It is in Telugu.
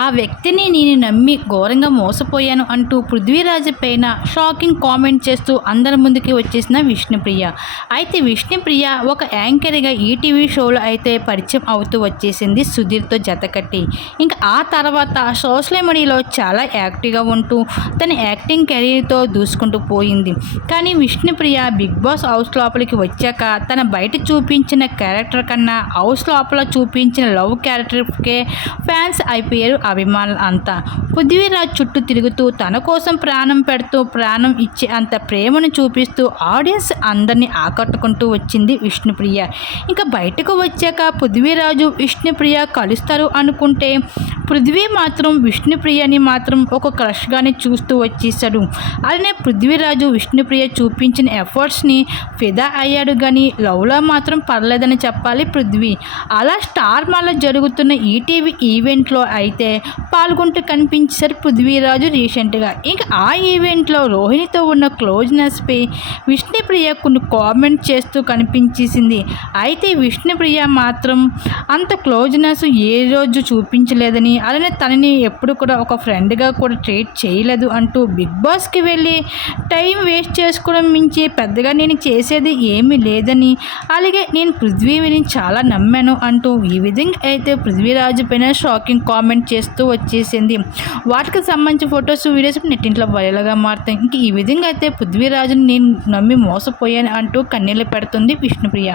ఆ వ్యక్తిని నేను నమ్మి ఘోరంగా మోసపోయాను అంటూ పృథ్వీరాజ్ పైన షాకింగ్ కామెంట్ చేస్తూ అందరి ముందుకి వచ్చేసిన విష్ణుప్రియ. అయితే విష్ణుప్రియ ఒక యాంకర్గా ఈటీవీ షోలో అయితే పరిచయం అవుతూ వచ్చేసింది సుధీర్తో జతకట్టి ఇంకా ఆ తర్వాత సోషల్ మీడియాలో చాలా యాక్టివ్గా ఉంటూ తన యాక్టింగ్ కెరీర్తో దూసుకుంటూ పోయింది. కానీ విష్ణుప్రియ బిగ్ బాస్ హౌస్ లోపలికి వచ్చాక తన బయట చూపించిన క్యారెక్టర్ కన్నా హౌస్ లోపల చూపించిన లవ్ క్యారెక్టర్కే ఫ్యాన్స్ అయిపోయారు. అభిమానులు అంతా. పృథ్వీరాజ్ చుట్టూ తిరుగుతూ తన కోసం ప్రాణం పెడుతూ ప్రాణం ఇచ్చే అంత ప్రేమను చూపిస్తూ ఆడియన్స్ అందరినీ ఆకట్టుకుంటూ వచ్చింది విష్ణుప్రియ. ఇంకా బయటకు వచ్చాక పృథ్వీరాజు విష్ణుప్రియ కలుస్తారు అనుకుంటే పృథ్వీ మాత్రం విష్ణుప్రియని మాత్రం ఒక క్రష్గానే చూస్తూ వచ్చేసాడు అలానే పృథ్వీరాజు విష్ణుప్రియ చూపించిన ఎఫర్ట్స్ని ఫిదా అయ్యాడు కానీ లవ్లో మాత్రం పర్లేదని చెప్పాలి పృథ్వీ. అలా స్టార్ మాల జరుగుతున్న ఈటీవీ ఈవెంట్లో అయితే పాల్గొంటూ కనిపించారు పృథ్వీరాజు రీసెంట్గా. ఇంకా ఆ ఈవెంట్లో రోహిణితో ఉన్న క్లోజ్నెస్పై విష్ణుప్రియ కొన్ని కామెంట్ చేస్తూ కనిపించేసింది. అయితే విష్ణుప్రియ మాత్రం అంత క్లోజ్నెస్ ఏ రోజు చూపించలేదని అలానే తనని ఎప్పుడు కూడా ఒక ఫ్రెండ్గా కూడా ట్రీట్ చేయలేదు అంటూ బిగ్ బాస్కి వెళ్ళి టైం వేస్ట్ చేసుకోవడం మించి పెద్దగా నేను చేసేది ఏమీ లేదని అలాగే నేను పృథ్వీని చాలా నమ్మాను అంటూ ఈ విధంగా అయితే పృథ్వీరాజు పైన షాకింగ్ కామెంట్ చేస్తూ వచ్చేసింది. వాటికి సంబంధించిన ఫొటోస్ వీడియోస్ నెట్టింట్లో వైరల్గా మారుతాయి. ఇంక ఈ విధంగా అయితే పృథ్వీరాజుని నేను నమ్మి మోసపోయాను అంటూ కన్నీళ్ళు పెడుతుంది విష్ణుప్రియ.